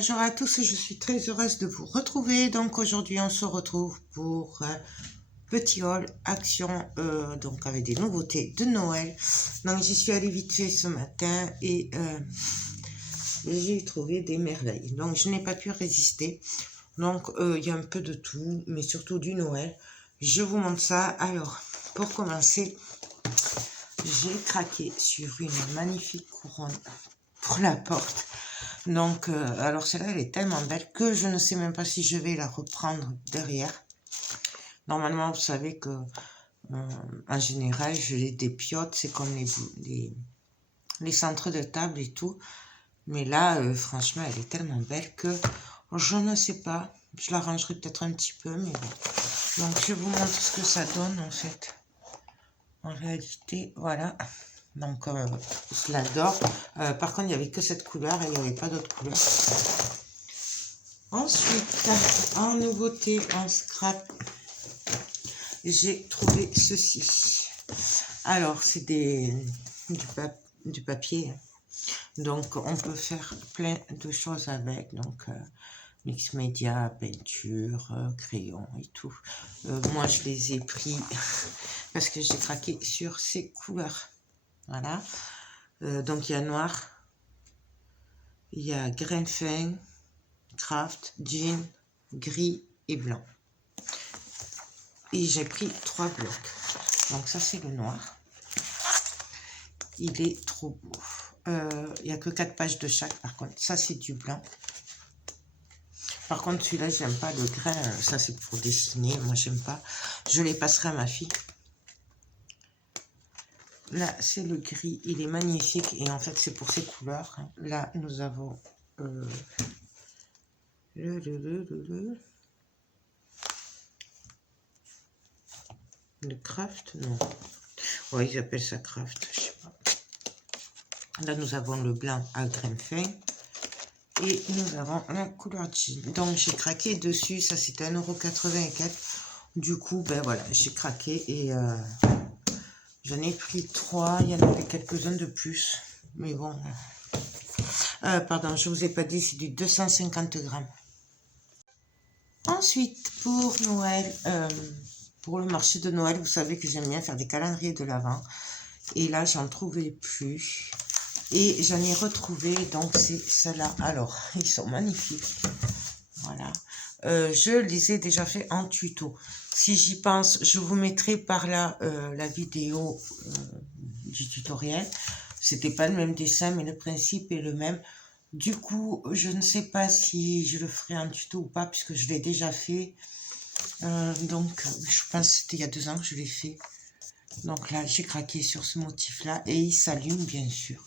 Bonjour à tous, je suis très heureuse de vous retrouver. Donc aujourd'hui on se retrouve pour un petit haul action donc avec des nouveautés de Noël. Donc j'y suis allée vite fait ce matin et j'ai trouvé des merveilles. Donc je n'ai pas pu résister. Donc il y a un peu de tout, mais surtout du Noël. Je vous montre ça. Alors pour commencer, j'ai craqué sur une magnifique couronne pour la porte. Donc, alors celle-là, elle est tellement belle que je ne sais même pas si je vais la reprendre derrière. Normalement, vous savez que, en général, je les dépiote, c'est comme les centres de table et tout. Mais là, franchement, elle est tellement belle que je ne sais pas. Je la rangerai peut-être un petit peu, mais bon. Donc, je vous montre ce que ça donne, en fait. En réalité, voilà. Donc, je l'adore. Par contre, il n'y avait que cette couleur et il n'y avait pas d'autre couleur. Ensuite, en nouveauté, en scrap, j'ai trouvé ceci. Alors, c'est du papier. Donc, on peut faire plein de choses avec. Donc, mix média, peinture, crayon et tout. Moi, je les ai pris parce que j'ai craqué sur ces couleurs. Voilà. Donc, il y a noir, il y a grain fin, craft, jean, gris et blanc. Et j'ai pris 3 blocs. Donc ça, c'est le noir. Il est trop beau. Il n'y a que 4 pages de chaque, par contre. Ça, c'est du blanc. Par contre, celui-là, j'aime pas le grain. Ça, c'est pour dessiner. Moi, j'aime pas. Je les passerai à ma fille. Là, c'est le gris. Il est magnifique. Et en fait, c'est pour ces couleurs. Là, nous avons le craft. Non. Ouais, ils appellent ça craft. Je sais pas. Là, nous avons le blanc à grain fin. Et nous avons la couleur jean. Donc, j'ai craqué dessus. Ça, c'était 1,84 €. Du coup, ben voilà, j'ai craqué et j'en ai pris 3. Il y en avait quelques-uns de plus. Mais bon. Pardon, je ne vous ai pas dit, c'est du 250 grammes. Ensuite, pour Noël, pour le marché de Noël, vous savez que j'aime bien faire des calendriers de l'Avent. Et là, j'en trouvais plus. Et j'en ai retrouvé, donc c'est ceux-là. Alors, ils sont magnifiques. Voilà. Je les ai déjà fait en tuto. Si j'y pense, je vous mettrai par là la vidéo du tutoriel. C'était pas le même dessin, mais le principe est le même. Du coup, je ne sais pas si je le ferai en tuto ou pas, puisque je l'ai déjà fait. Donc, je pense que c'était il y a 2 ans que je l'ai fait. Donc là, j'ai craqué sur ce motif-là et il s'allume, bien sûr.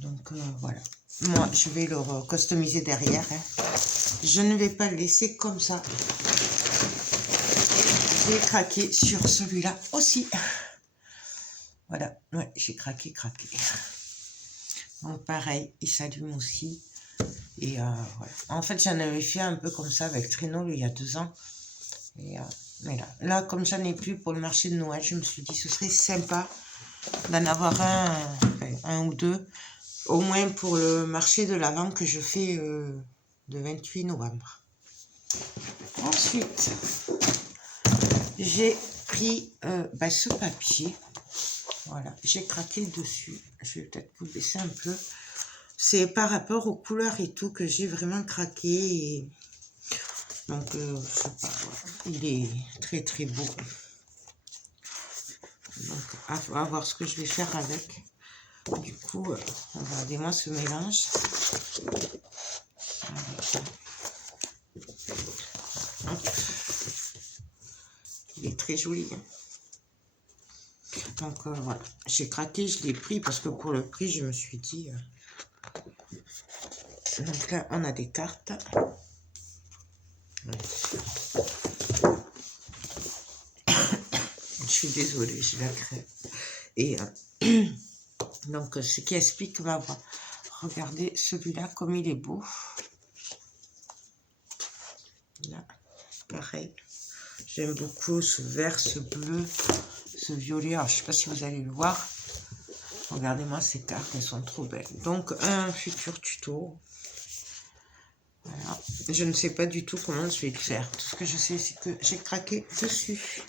Donc, voilà. Moi, je vais le customiser derrière. Hein. Je ne vais pas le laisser comme ça. J'ai craqué sur celui-là aussi. Voilà. Ouais, j'ai craqué. Donc, pareil, il s'allume aussi. Et voilà. En fait, j'en avais fait un peu comme ça avec Traîneau il y a 2 ans. Et, mais là, comme j'en ai plus pour le marché de Noël, je me suis dit ce serait sympa d'en avoir un ou deux. Au moins pour le marché de l'Avent que je fais le 28 novembre. Ensuite, j'ai pris ce papier. Voilà, j'ai craqué dessus. Je vais peut-être vous baisser un peu. C'est par rapport aux couleurs et tout que j'ai vraiment craqué. Et... donc, je sais pas, il est très très beau. Donc, à voir ce que je vais faire avec. Du coup, regardez-moi ce mélange. Il est très joli. Donc, voilà. J'ai craqué, je l'ai pris parce que pour le prix, je me suis dit... Donc là, on a des cartes. Je suis désolée, j'ai la crève. Et donc, ce qui explique ma voix. Regardez celui-là, comme il est beau. Là, pareil. J'aime beaucoup ce vert, ce bleu, ce violet. Alors, je ne sais pas si vous allez le voir. Regardez-moi ces cartes, elles sont trop belles. Donc, un futur tuto. Voilà. Je ne sais pas du tout comment je vais le faire. Tout ce que je sais, c'est que j'ai craqué dessus.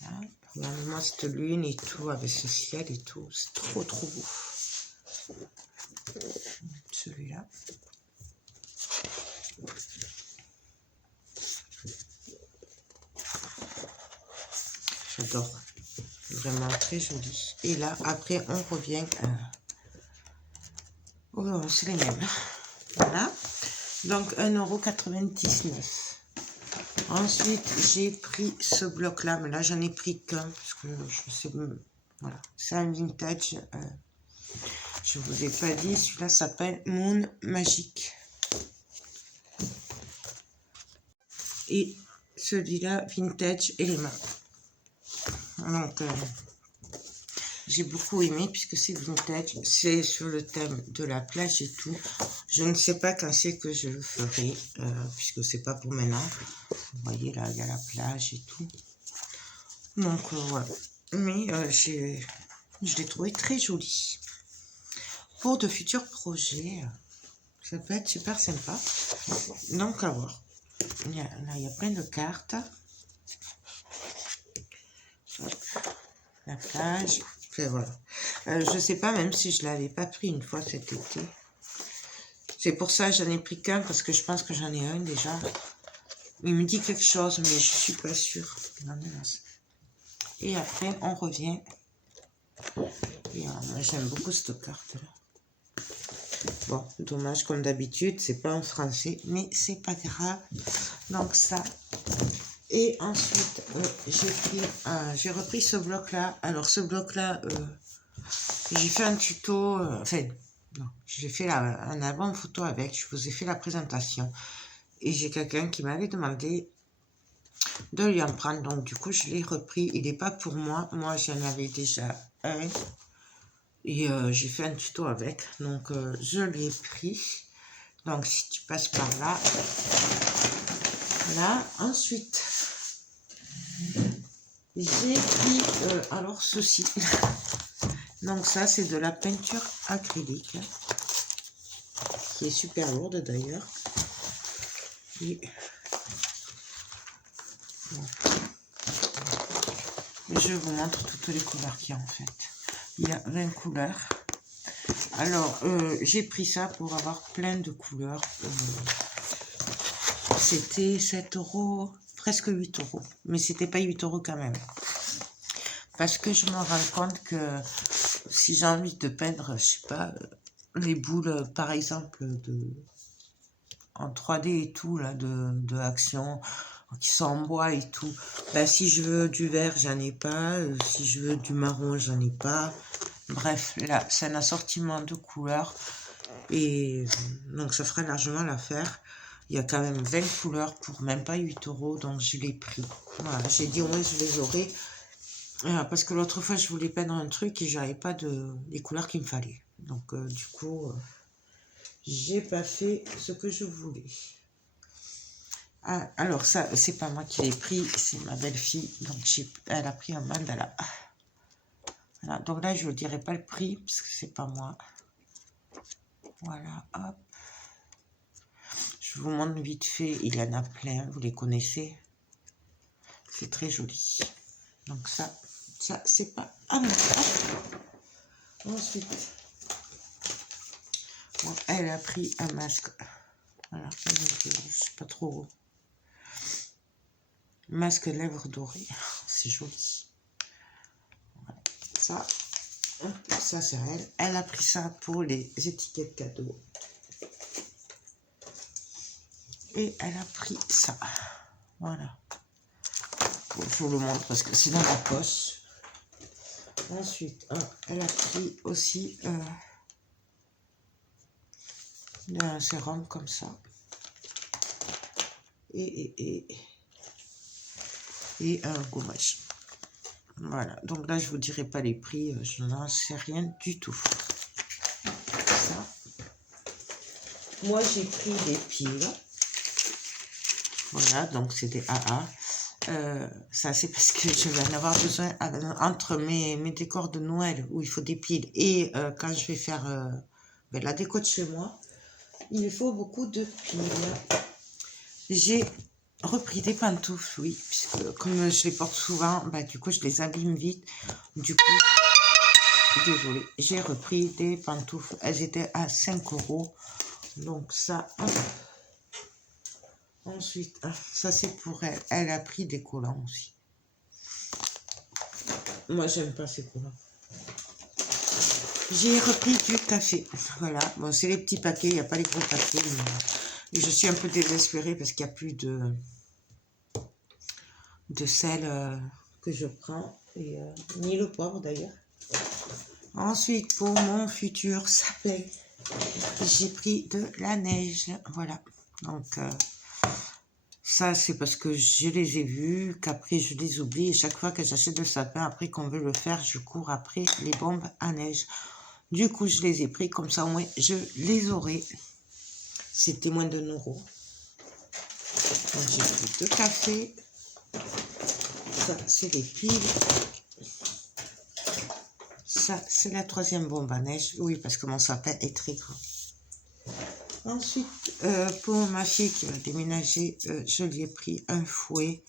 Voilà. Regardez-moi cette lune et tout, avec ce ciel et tout. C'est trop, trop beau. Celui-là. J'adore. Vraiment très joli. Et là, après, on revient oh, c'est les mêmes. Voilà. Donc, 1,99 €. Ensuite, j'ai pris ce bloc-là. Mais là, j'en ai pris qu'un. Parce que je sais... Voilà. C'est un vintage. Je ne vous ai pas dit. Celui-là s'appelle Moon Magic. Et celui-là, vintage élément. Donc, j'ai beaucoup aimé puisque c'est vintage. C'est sur le thème de la plage et tout. Je ne sais pas quand c'est que je le ferai, puisque c'est pas pour maintenant. Vous voyez là, il y a la plage et tout. Donc, voilà. Mais je l'ai trouvé très joli. Pour de futurs projets, ça peut être super sympa. Donc, à voir. Là, il y a plein de cartes. La plage. Enfin, voilà. Je sais pas même si je l'avais pas pris une fois cet été. C'est pour ça que j'en ai pris qu'un, parce que je pense que j'en ai un déjà. Il me dit quelque chose, mais je suis pas sûre. Et après, on revient. Et moi, j'aime beaucoup cette carte-là. Bon, dommage, comme d'habitude, c'est pas en français, mais c'est pas grave. Donc ça. Et ensuite, j'ai repris ce bloc-là. Alors, ce bloc-là, j'ai fait un tuto, enfin, non, j'ai fait un album photo avec, je vous ai fait la présentation. Et j'ai quelqu'un qui m'avait demandé de lui en prendre, donc du coup, je l'ai repris. Il n'est pas pour moi, moi j'en avais déjà un. Et j'ai fait un tuto avec, donc je l'ai pris. Donc, si tu passes par là, voilà. Ensuite, j'ai pris, alors, ceci. Donc ça, c'est de la peinture acrylique, qui est super lourde d'ailleurs. Et bon. Je vous montre toutes les couleurs qu'il y a en fait. Il y a 20 couleurs. Alors, j'ai pris ça pour avoir plein de couleurs. C'était 7 €, presque 8 €. Mais c'était pas 8 € quand même. Parce que je me rends compte que si j'ai envie de peindre, je sais pas, les boules, par exemple, en 3D et tout, là, de action, qui sont en bois et tout. Ben, si je veux du vert, j'en ai pas. Si je veux du marron, j'en ai pas. Bref, là, c'est un assortiment de couleurs. Et donc, ça fera largement l'affaire. Il y a quand même 20 couleurs pour même pas 8 €. Donc, je l'ai pris. Voilà, j'ai dit au moins je les aurai. Parce que l'autre fois, je voulais peindre un truc et j'avais pas les couleurs qu'il me fallait. Donc, du coup, j'ai pas fait ce que je voulais. Ah, alors, ça, c'est pas moi qui l'ai pris, c'est ma belle-fille. Donc, elle a pris un mandala. Voilà, donc là, je ne dirai pas le prix, parce que c'est pas moi. Voilà, hop. Je vous montre vite fait, il y en a plein, vous les connaissez. C'est très joli. Donc ça c'est pas à moi. Ensuite, bon, elle a pris un masque. Voilà, je sais pas trop. Masque lèvres dorées, c'est joli. Voilà. Ça c'est elle. Elle a pris ça pour les étiquettes cadeaux. Et elle a pris ça. Voilà. Bon, je vous le montre parce que c'est dans la poche. Ensuite, elle a pris aussi un sérum comme ça. Et un gommage. Voilà. Donc là, je vous dirai pas les prix. Je n'en sais rien du tout. Ça. Moi, j'ai pris des piles. Voilà. Donc, c'est des AA. Ça, c'est parce que je vais en avoir besoin entre mes décors de Noël où il faut des piles et quand je vais faire la déco de chez moi. il faut beaucoup de piles. J'ai repris des pantoufles, oui, puisque comme je les porte souvent, bah, du coup je les abîme vite. Du coup, désolée, j'ai repris des pantoufles. Elles étaient à 5 €. Donc ça, hop. Ensuite, ça c'est pour elle. Elle a pris des collants aussi. Moi, j'aime pas ces collants. J'ai repris du café. Voilà. Bon, c'est les petits paquets. Il n'y a pas les gros paquets. Mais je suis un peu désespérée parce qu'il n'y a plus de sel que je prends. Et, ni le poivre d'ailleurs. Ensuite, pour mon futur sapin, j'ai pris de la neige. Voilà. Donc, ça, c'est parce que je les ai vus, qu'après je les oublie. Et chaque fois que j'achète le sapin, après qu'on veut le faire, je cours après les bombes à neige. Du coup, je les ai pris, comme ça au moins je les aurai. C'était moins de 1 €. Donc j'ai pris 2 cafés. Ça, c'est les piles. Ça, c'est la 3e bombe à neige. Oui, parce que mon sapin est très grand. Ensuite, pour ma fille qui va déménager, je lui ai pris un fouet.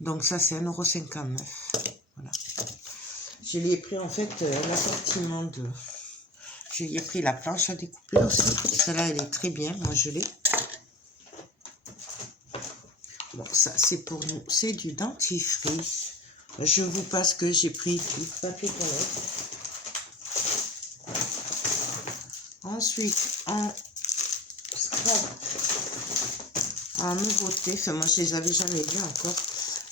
Donc ça, c'est 1,59 €. Voilà. Je lui ai pris en fait l'assortiment de... Je lui ai pris la planche à découper aussi. Celle-là, elle est très bien. Moi, je l'ai. Bon, ça, c'est pour nous. C'est du dentifrice. Je vous passe que j'ai pris du papier toilette. Ensuite, en nouveauté, enfin moi je les avais jamais vus encore,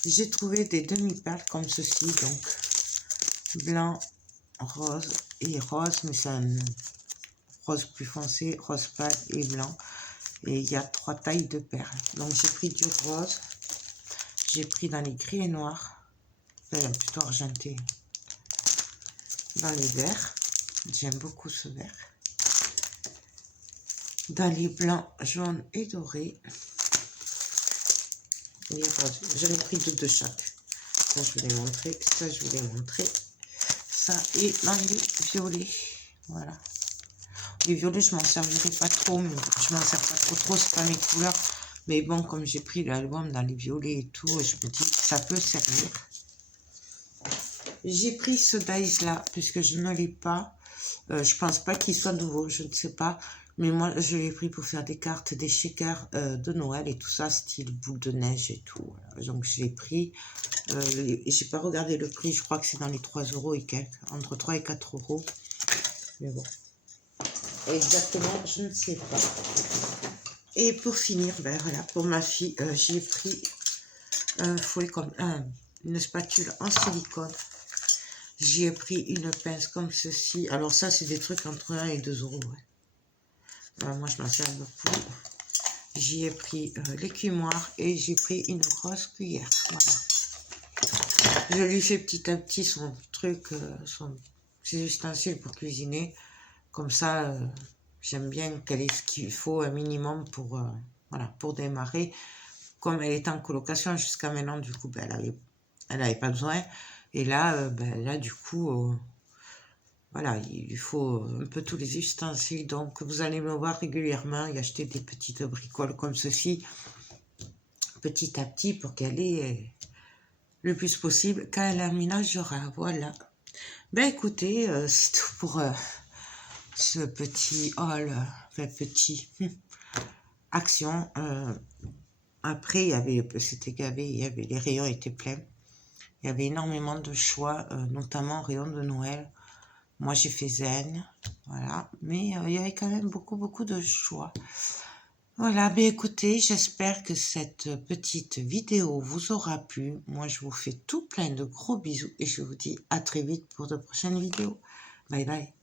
j'ai trouvé des demi-perles comme ceci, donc blanc, rose et rose, mais c'est un rose plus foncé, rose pâle et blanc, et il y a 3 tailles de perles. Donc j'ai pris du rose, j'ai pris dans les gris et noirs, plutôt argenté, dans les verts, j'aime beaucoup ce vert, dans les blancs, jaunes et dorés, les roses. J'en ai pris 2 de chaque. Ça, je vous l'ai montré. Ça, je vous l'ai montré. Ça, et dans les violets. Voilà. Les violets, je m'en servirai pas trop. Mais je m'en sers pas trop. C'est pas mes couleurs. Mais bon, comme j'ai pris l'album dans les violets et tout, je me dis que ça peut servir. J'ai pris ce dice là, puisque je ne l'ai pas. Je pense pas qu'il soit nouveau. Je ne sais pas. Mais moi, je l'ai pris pour faire des cartes, des shakers de Noël et tout ça, style boule de neige et tout. Voilà. Donc, je l'ai pris. J'ai pas regardé le prix, je crois que c'est dans les 3 € et quelques, entre 3 et 4 €. Mais bon. Exactement, je ne sais pas. Et pour finir, ben voilà, pour ma fille, j'ai pris un fouet comme une spatule en silicone. J'y ai pris une pince comme ceci. Alors ça, c'est des trucs entre 1 et 2 €. Ouais. Moi, je m'en sers beaucoup. J'y ai pris l'écumoire et j'ai pris une grosse cuillère. Voilà. Je lui fais petit à petit son truc, ses ustensiles pour cuisiner. Comme ça, j'aime bien qu'elle ait ce qu'il faut un minimum pour, voilà, pour démarrer. Comme elle est en colocation jusqu'à maintenant, du coup, ben, elle avait pas besoin. Et là, là du coup... voilà, il lui faut un peu tous les ustensiles. Donc, vous allez me voir régulièrement y acheter des petites bricoles comme ceci, petit à petit, pour qu'elle ait le plus possible quand elle aménagera. Voilà. Ben, écoutez, c'est tout pour ce petit haul, enfin, petit action. Après, il y avait les rayons étaient pleins. Il y avait énormément de choix, notamment rayons de Noël. Moi, j'ai fait zen, voilà, mais il y avait quand même beaucoup de choix. Voilà, ben écoutez, j'espère que cette petite vidéo vous aura plu. Moi, je vous fais tout plein de gros bisous et je vous dis à très vite pour de prochaines vidéos. Bye bye.